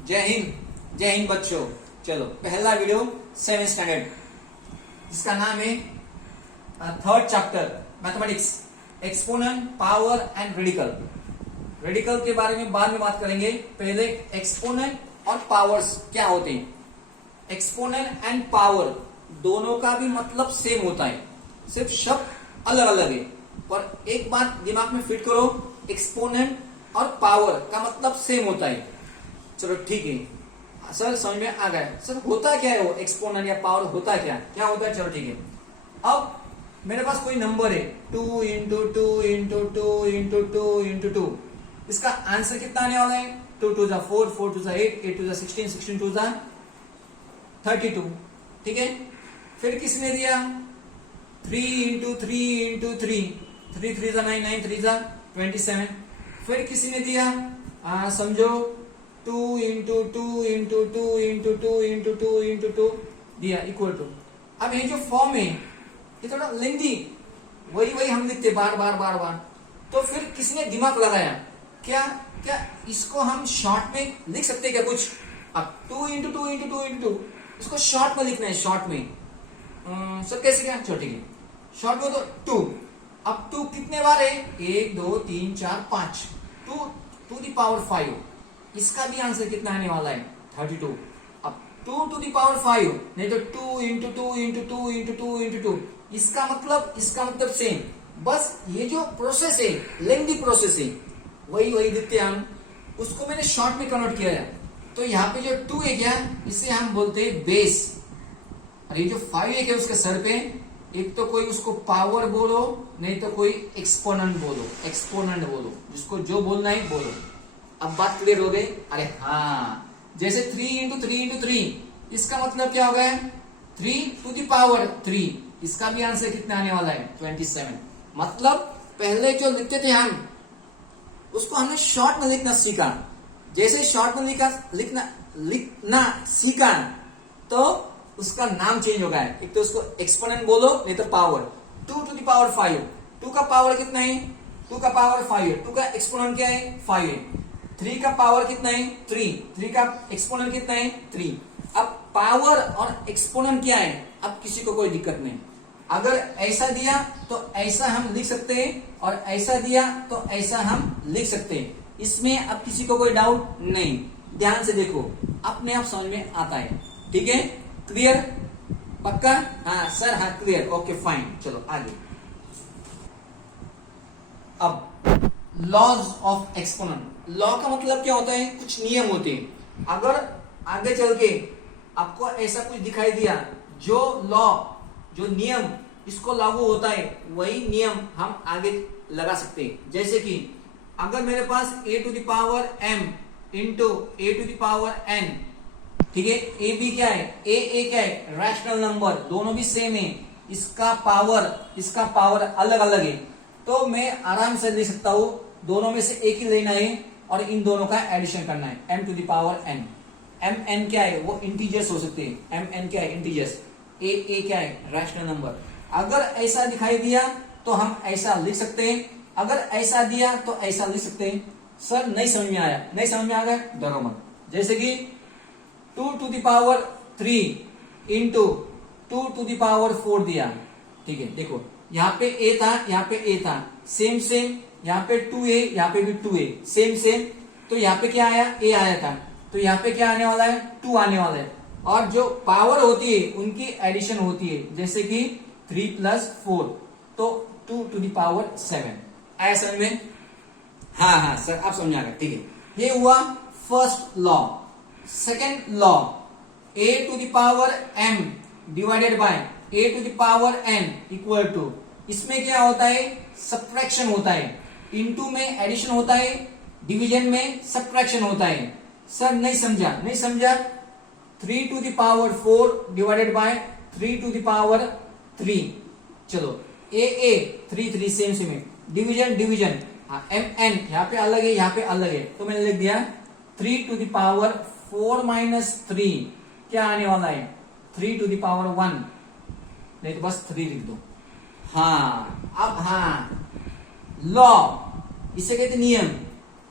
जय हिंद बच्चों। चलो पहला वीडियो 7th स्टैंडर्ड, जिसका नाम है third chapter mathematics, exponent, power and radical. Radical के बारे में बाद में बात करेंगे, पहले एक्सपोनेंट और पावर्स क्या होते हैं। एक्सपोनेंट एंड पावर दोनों का भी मतलब सेम होता है, सिर्फ शब्द अलग अलग है। पर एक बात दिमाग में फिट करो, एक्सपोनेंट और पावर का मतलब सेम होता है। चलो ठीक है सर, समझ में आ गया। सर होता क्या है वो एक्सपोनेंट या पावर, होता क्या होता है? चलो ठीक है। अब मेरे पास कोई नंबर है 2 इंटू 2 इंटू 2 इंटू 2 इंटू 2, इसका आंसर कितना आने वाला है? 2 2 4, 4 2 8, 8 2 16, 16 2 32। ठीक है। फिर किसने दिया 3 इंटू 3 इंटू 3, 3 3 9, 9 3 27। फिर किसी ने दिया समझो 2 into 2 into 2 into 2 into 2 into 2 दिया इक्वल टू। अब ये जो फॉर्म है ये थोड़ा लेंदी, वही हम लिखते बार बार बार बार। तो फिर किसने दिमाग लगाया, क्या क्या इसको हम शॉर्ट में लिख सकते हैं क्या कुछ? अब 2 इंटू 2 इंटू 2 इंटू 2 इसको शॉर्ट में लिखना है, शॉर्ट में। सर कैसे क्या? चलो ठीक है, शॉर्ट में तो 2। अब 2 कितने बार है? 1 2 3 4 5, 2 टू द पावर 5। इसका भी आंसर कितना आने वाला है? 32। अब 2 टू द पावर 5 नहीं तो 2 इंटू 2 इंटू 2 इंटू 2 इंटू 2, इसका मतलब सेम। बस ये जो प्रोसेस है, लेंथी प्रोसेस है, वही देखते हैं हम। उसको मैंने शॉर्ट में कन्वर्ट किया है। तो यहाँ पे जो 2 है क्या, इसे हम बोलते हैं बेस। और ये जो 5 है क्या उसके सर पे, एक तो कोई उसको पावर बोलो, नहीं तो कोई एक्सपोनेंट बोलो, जिसको जो बोलना है बोलो। अब बात क्लियर हो गई? अरे हाँ, जैसे 3 इंटू 3 इंटू 3, इसका मतलब क्या हो गया? 3 टू द पावर 3। इसका भी आंसर कितना आने वाला है? 27। मतलब पहले जो लिखते थे हम, उसको हमने शॉर्ट में लिखना सीखा। जैसे शॉर्ट में लिखना सीखा तो उसका नाम चेंज हो गया है। एक तो उसको एक्सपोनेंट बोलो, नहीं तो पावर। 2 टू द पावर 5, 2 का पावर कितना है? 2 का पावर 5 है। 2 का एक्सपोनेंट क्या है? 5 है। 3 का पावर कितना है? 3, 3 का एक्सपोनेंट कितना है? 3। अब पावर और एक्सपोनेंट क्या है? अब किसी को कोई दिक्कत नहीं। अगर ऐसा दिया तो ऐसा हम लिख सकते हैं, और ऐसा दिया तो ऐसा हम लिख सकते हैं। इसमें अब किसी को कोई डाउट नहीं। ध्यान से देखो, अपने आप समझ में आता है। ठीक है, क्लियर? पक्का? हाँ सर, हाँ क्लियर, ओके फाइन। चलो आगे। अब लॉज ऑफ एक्सपोनेंट। लॉ का मतलब क्या होता है? कुछ नियम होते हैं। अगर आगे चल के आपको ऐसा कुछ दिखाई दिया, जो लॉ, जो नियम इसको लागू होता है, वही नियम हम आगे लगा सकते हैं। जैसे कि अगर मेरे पास a to the power m into a to the power n, ठीक है, a भी क्या है? a क्या है? रैशनल नंबर, दोनों भी सेम है। इसका पावर अलग अलग है। तो मैं आराम से लिख सकता हूं, दोनों में से एक ही लेना है और इन दोनों का एडिशन करना है। m to the power n, m n क्या है? वो इंटीजर्स हो सकते हैं। m n क्या है? इंटीजर्स। a क्या है? Rational number. अगर ऐसा दिखाई दिया तो हम ऐसा लिख सकते हैं, अगर ऐसा दिया तो ऐसा लिख सकते हैं। सर नहीं समझ में आया? नहीं समझ में आ गया? डरो मत। जैसे कि 2 to the power 3 into 2 to the power 4 दिया। ठीक है, देखो यहाँ पे a था, यहाँ पे a था, सेम। यहाँ पे 2a, यहाँ पे भी 2a, सेम। तो यहाँ पे क्या आया? a आया था। तो यहाँ पे क्या आने वाला है? 2 आने वाला है। और जो पावर होती है उनकी एडिशन होती है, जैसे कि 3 प्लस 4, तो 2 टू द पावर 7। आया समझ में? हाँ सर, आप समझ आ गए। ठीक है, ये हुआ first law. Second law, a to the power m divided by a to the power n equal to, इसमें क्या होता है? सब्ट्रैक्शन होता है। इनटू में एडिशन होता है, डिवीजन में सब्ट्रैक्शन होता है। सर नहीं समझा? 3 to the power 4 divided by 3 to the power 3। चलो a 3 सेम है। डिवीजन, हाँ mn यहाँ पे अलग है, यहाँ पे अलग है, तो मैंने लिख दिया 3 टू द पावर 4 माइनस 3 क्या आने वाला है? 3 टू द पावर 1, नहीं तो बस 3 लिख दो। हाँ, अब हाँ, लॉ, इसे कहते नियम।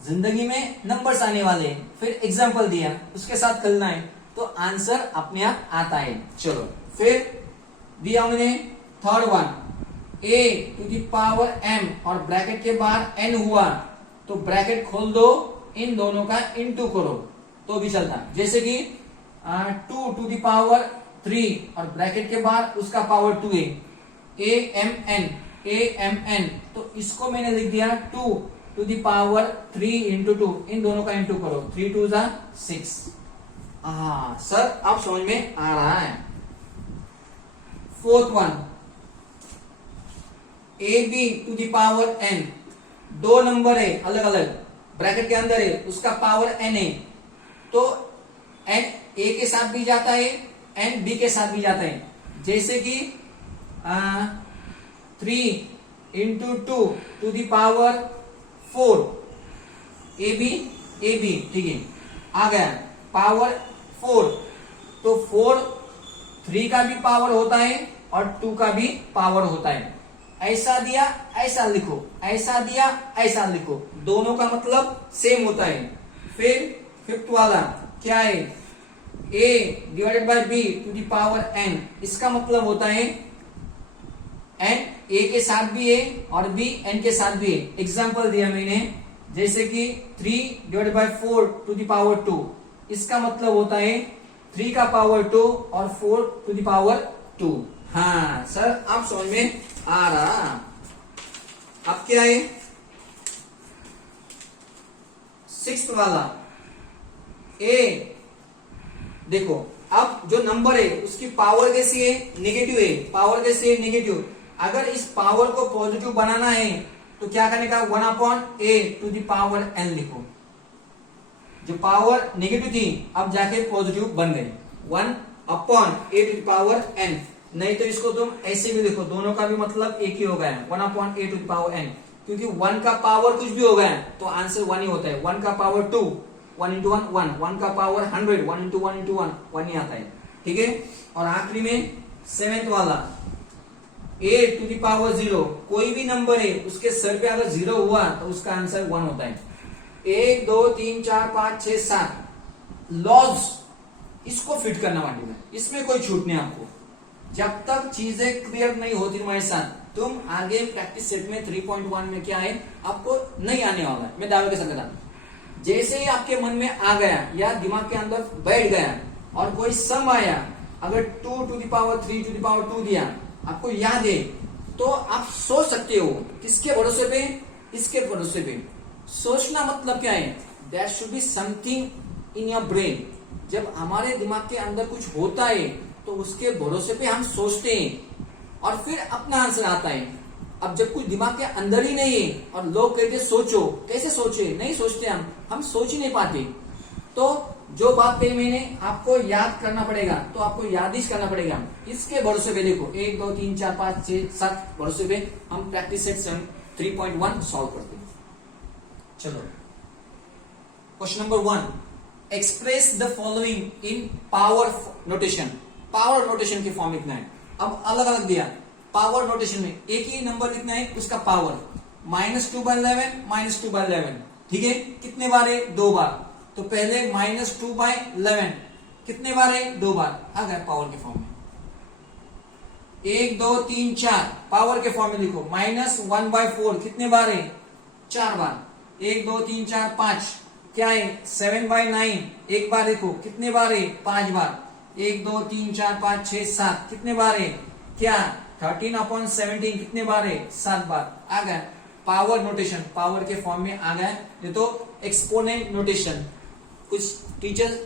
जिंदगी में नंबर्स आने वाले हैं, फिर एग्जाम्पल दिया, उसके साथ करना है, तो आंसर अपने आप आता है। चलो फिर दिया मैंने third one, a to the power m और ब्रैकेट के बाहर n हुआ, तो ब्रैकेट खोल दो, इन दोनों का इनटू करो तो भी चलता। जैसे कि 2 टू द पावर 3 और ब्रैकेट के बाहर उसका पावर 2 है, amn, तो इसको मैंने लिख दिया 2 टू द पावर 3 इंटू 2, इन दोनों का इंटू करो, 3 2 6। सर अब समझ में आ रहा है। Fourth one, ab to the power n, दो नंबर है अलग अलग, ब्रैकेट के अंदर है, उसका पावर n है, तो n a के साथ भी जाता है, n b के साथ भी जाता है। जैसे कि 3 into 2 to the power 4, ab, ठीक है, आ गया पावर 4, तो 4 3 का भी पावर होता है और 2 का भी पावर होता है। ऐसा दिया ऐसा लिखो, ऐसा दिया ऐसा लिखो, दोनों का मतलब सेम होता है। फिर फिफ्थ वाला क्या है, a divided by b to the power n, इसका मतलब होता है n a के साथ भी है और b n के साथ भी है। एग्जाम्पल दिया मैंने, जैसे कि 3 divided by 4 to the power 2, इसका मतलब होता है 3 का पावर 2 और 4 टू द पावर 2। हाँ सर आप समझ में आ रहा। अब क्या है, सिक्स्थ वाला, a, देखो अब जो नंबर है उसकी पावर कैसी है, नेगेटिव है, पावर कैसी है, नेगेटिव। अगर इस पावर को पॉजिटिव बनाना है तो क्या करने का, 1/a to the power n लिखो। जो पावर नेगेटिव थी अब जाके पॉजिटिव बन गई, 1/a to the power n। नहीं तो इसको तुम ऐसे भी लिखो, दोनों का भी मतलब एक ही हो गया, 1/a to the power n, क्योंकि 1 का पावर कुछ भी हो गया तो आंसर 1 ही होता है। 1 का पावर 2, 1 इंटू 1 1, 1 का पावर 100, 1 इंटू 1 इंटू 1 1 ही आता है, ठीक है। और आखिरी में सेवेंथ वाला, a टू द पावर 0, कोई भी नंबर है उसके सर पे अगर 0 हुआ तो उसका आंसर 1 होता है। 1 2 3 4 5 6 7 लॉज, इसको फिट करना वाली में, इसमें कोई छूट नहीं आपको। जब तक चीजें क्लियर नहीं होती तुम्हारे साथ, तुम आगे प्रैक्टिस सेट में 3.1 में क्या है आपको नहीं आने वाला है, मैं दावे के साथ बता। जैसे ही आपके मन में आ गया या दिमाग के अंदर बैठ गया और कोई सम आया, अगर 2 to the power 3 to the power 2 दिया, आपको याद है, तो आप सोच सकते हो। किसके भरोसे पे, इसके भरोसे पे। सोचना मतलब क्या है, that should be something in your brain. जब हमारे दिमाग के अंदर कुछ होता है तो उसके भरोसे पे हम सोचते हैं और फिर अपना आंसर आता है। अब जब कुछ दिमाग के अंदर ही नहीं है और लोग कहते सोचो, कैसे सोचे, नहीं सोचते, हम सोच ही नहीं पाते। तो जो बात कही मैंने, आपको याद करना पड़ेगा, तो आपको यादिश करना पड़ेगा। इसके भरोसे पे देखो 1 2 3 4 5 6 7 भरोसे पे हम प्रैक्टिस सेट 3.1 सॉल्व करते हैं। चलो question number 1, express the following in power notation. Power notation की फॉर्म लिखना है। अब अलग अलग दिया, पावर नोटेशन में एक ही नंबर लिखना है, उसका पावर -2/11 -2/11, ठीक है। कितने बार है, 2 बार। तो पहले -2/11 कितने बार है, 2 बार। आ गया पावर के फॉर्म में। 1 2 3 4 पावर के फॉर्म में लिखो, -1/4 कितने बार है, 4 बार। 1 2 3 4 5 क्या है, 7/9 एक बार लिखो, कितने बार है, 5 बार। 1 2 3 4 5 6 7 कितने बार है, क्या 13/17 कितने बार है, 7 बार। आ गया पावर नोटेशन, पावर के फॉर्म में आ गया। ये तो एक्सपोनेंट नोटेशन, कुछ टीचर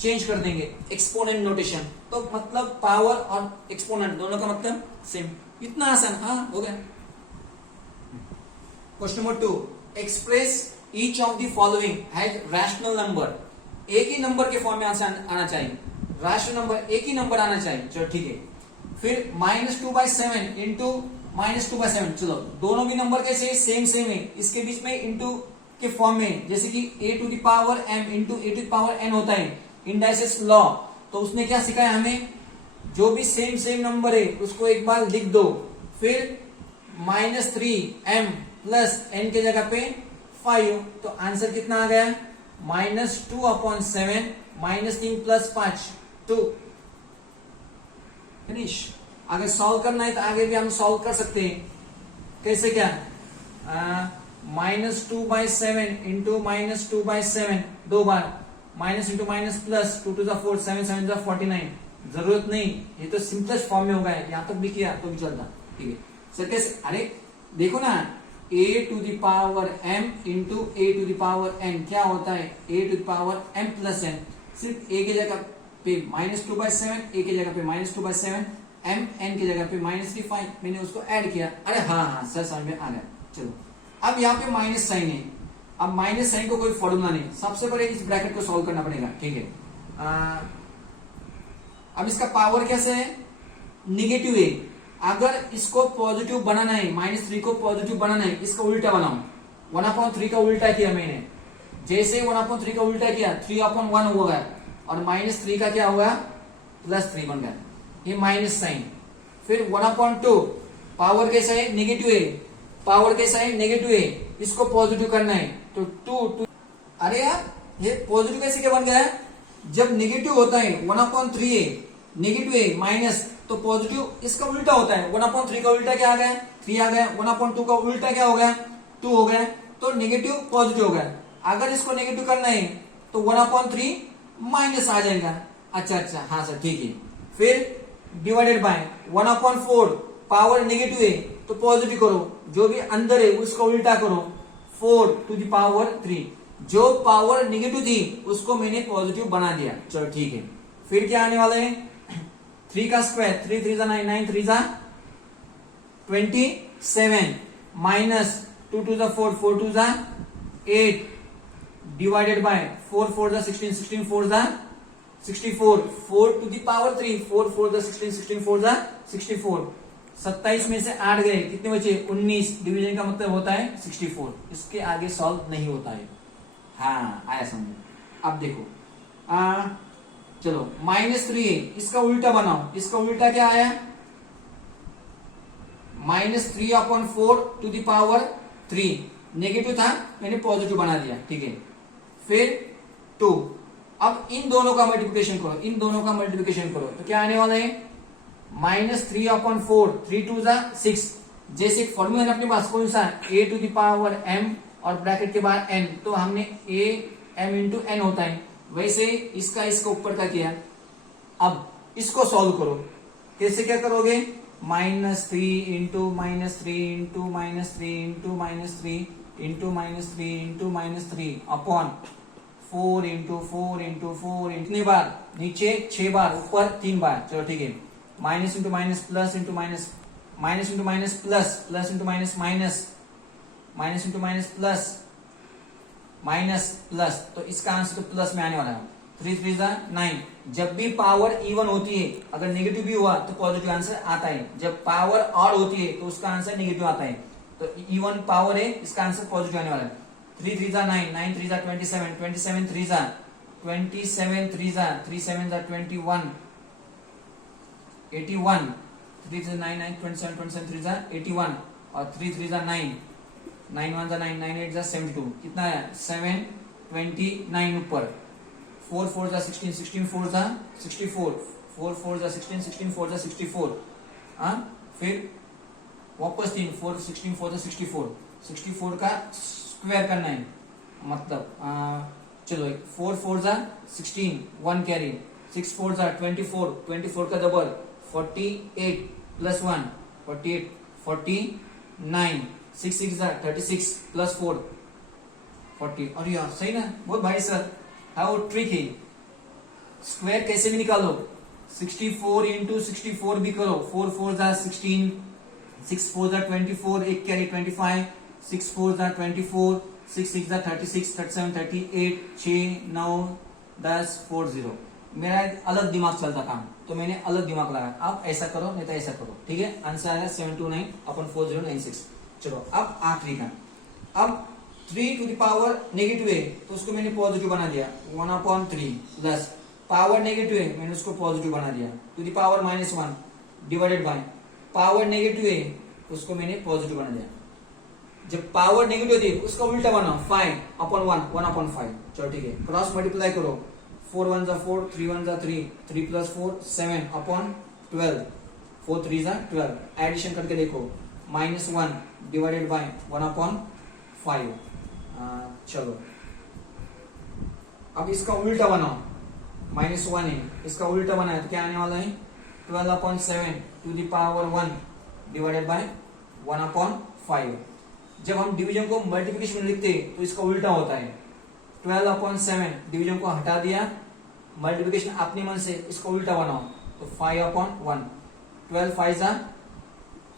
चेंज कर देंगे, एक्सपोनेंट नोटेशन। तो मतलब पावर और एक्सपोनेंट दोनों का मतलब सेम। इतना आसान, हाँ हो गया। Question number 2, express each of the following has rational number. एक ही नंबर के फॉर्म में आना चाहिए, रैशनल नंबर एक ही नंबर आना चाहिए। चलो ठीक है। फिर -2/7 इंटू -2/7, चलो दोनों भी नंबर कैसे सेम है, इसके बीच में इंटू के फॉर्म में, जैसे कि a to the power m into a to the power n होता है, इंडाइसेस लॉ। तो उसने क्या सिखाया हमें, जो भी सेम नंबर है उसको एक बार लिख दो, फिर -3m प्लस n के जगह पे 5, तो आंसर कितना आ गया? -2/7 -3 + 5 2। फिनिश। अगर सॉल्व करना है तो आगे भी हम सॉल्व कर सकते हैं। कैसे क्या? -2/7 इंटू -2/7 दो बार, माइनस इंटू माइनस प्लस, 2 × 4 7 7 × 49। जरूरत नहीं, ये तो सिंपलेस्ट फॉर्म में होगा, यहां तक भी किया तो भी चलता। ठीक है सर, कैसे? अरे देखो ना, a⁴m इंटू a⁴n क्या होता है? a⁴m + n। सिर्फ a की जगह पे -2/7, a की जगह पे -2/7, m n की जगह पे -5, मैंने उसको ऐड किया। अरे हाँ सर, समझ में आ गया। चलो, अब यहाँ पे माइनस साइन है। अब माइनस साइन को कोई फॉर्मूला नहीं, सबसे पहले इस ब्रैकेट को सॉल्व करना पड़ेगा। ठीक है, अब इसका पावर कैसे है? निगेटिव है। अगर इसको पॉजिटिव बनाना है, -3 को पॉजिटिव बनाना है, इसका उल्टा बनाओ। 1/3 का उल्टा किया मैंने। जैसे 1/3 का उल्टा किया, 3/1 हो गया, और -3 का क्या होगा? +3 बन गया। ये माइनस साइन। फिर 1/2 पावर कैसा है? नेगेटिव है। पावर कैसा है? नेगेटिव है। इसको पॉजिटिव करना है तो 2। अरे यार, ये पॉजिटिव कैसे क्या बन गया है? जब नेगेटिव होता है 1/3 है, नेगेटिव है माइनस, तो पॉजिटिव इसका उल्टा होता है। 1/3 का उल्टा क्या आ गया? 3 आ गया। 1/2 का उल्टा क्या हो गया? 2 हो गया। तो नेगेटिव पॉजिटिव हो गया। अगर इसको नेगेटिव करना है तो 1/3 माइनस आ जाएगा। अच्छा, हाँ सर, ठीक है। फिर डिवाइडेड बाय 1/4, पावर नेगेटिव है तो पॉजिटिव करो, जो भी अंदर है उसको उल्टा करो, 4⁻3। जो पावर नेगेटिव थी उसको मैंने पॉजिटिव बना दिया। चलो ठीक है। फिर क्या आने वाला है? 3 का स्क्वायर, 3 3 9 9 3 27 माइनस 2 2 4 4 2 8 डिवाइडेड बाय 4 4 16 16 4 64 4⁻3 4 4 16 16 4 64। 27 में से 8 गए, कितने बचे? 19। डिवीजन का मतलब होता है 64। इसके आगे सॉल्व नहीं होता है। हाँ, आया समझ। अब देखो, चलो, -3 है, इसका उल्टा बनाओ। इसका उल्टा क्या आया? -3/4 नेगेटिव था, मैंने पॉजिटिव बना दिया। ठीक है, फिर 2। अब इन दोनों का मल्टीप्लिकेशन करो, इन दोनों का मल्टीप्लिकेशन करो, तो क्या आने वाला है? -3/4 3 2 6। जैसे फॉर्मूला है अपने पास, कौन सा? a⁴m और ब्रैकेट के बाद n, तो हमने a m × n होता है, वैसे इसका ऊपर का किया। अब इसको सॉल्व करो। कैसे क्या करोगे? -3 × -3 × -3 × -3 अपॉन 4 × 4 × 4 कितने बार? नीचे 6 बार, ऊपर 3 बार। चलो ठीक है, minus into minus plus into minus, minus into minus plus, plus into minus minus, minus into minus plus, minus plus, तो इसका आंसर तो प्लस में आने वाला है। 3 3 9। जब भी पावर इवन होती है, अगर नेगेटिव भी हुआ तो पॉजिटिव आंसर आता है। जब पावर ऑड होती है तो उसका आंसर नेगेटिव आता है। तो इवन पावर है, इसका आंसर पॉजिटिव आने वाला है। 3 3 9 9 3 27 27 3 27 3 3 7 21 81 3 3 9 9 27 27 3 81 और 3 3 9 9 1 9 9 8 72। कितना है? 729 ऊपर। 4 4 16 16 4 64 4 4 16 16 4 64। फिर वापस 3 4 16 4 64 64 का स्क्वायर करना है, मतलब चलो 4 4 16 1 कैरी, 6 4 24 24 का डबल 48 प्लस 1 48 49 6 6 36 प्लस 4 40। और यार सही ना? बहुत भाई सर, हाउ ट्रिक है। स्क्वायर कैसे भी निकालो, 64 इंटू 64 भी करो। 4 4 16, 6 4 24, एक कैरी 25, 6 4 24, 6 6 36 37 38 6 9 10 4 0। मेरा एक अलग दिमाग चलता काम, तो मैंने अलग दिमाग लगाया। अब ऐसा करो, नहीं तो ऐसा करो। ठीक है, आंसर आएगा 729/4096। चलो अब आखिरी का। अब 3 टू द पावर नेगेटिव है तो उसको मैंने पॉजिटिव बना दिया, 1/3 प्लस पावर नेगेटिव है, मैंने उसको पॉजिटिव बना दिया, to the power -1 divided by power negative है उसको मैंने पॉजिटिव बना दिया। जब पावर नेगेटिव होती है उसका उल्टा बनाओ, 5 अपॉन 1, 1 अपॉन 5। चलो ठीक है, क्रॉस मल्टीप्लाई करो, 4 1 जा 4, 3 1 जा 3, 3 प्लस 4 7 अपॉन 12, 4 3 जा 12। एडिशन करके देखो, -1 डिवाइडेड बाय 1 अपॉन 5। चलो अब इसका उल्टा बनाओ, -1 है, इसका उल्टा बनाए तो क्या आने वाला है, 12 upon 7 to the power 1 divided by 1 upon 5। जब हम डिवीजन को मल्टीप्लिकेशन में लिखते हैं तो इसका उल्टा होता है, 12 अपॉन 7 डिवीजन को हटा दिया, मल्टीप्लिकेशन अपने मन से, इसका उल्टा बनाओ तो 5 अपॉन 1, 12 5 जा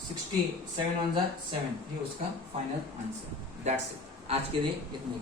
60, 7 1 जा 7, ये उसका फाइनल आंसर। दैट्स इट, आज के लिए इतना ही।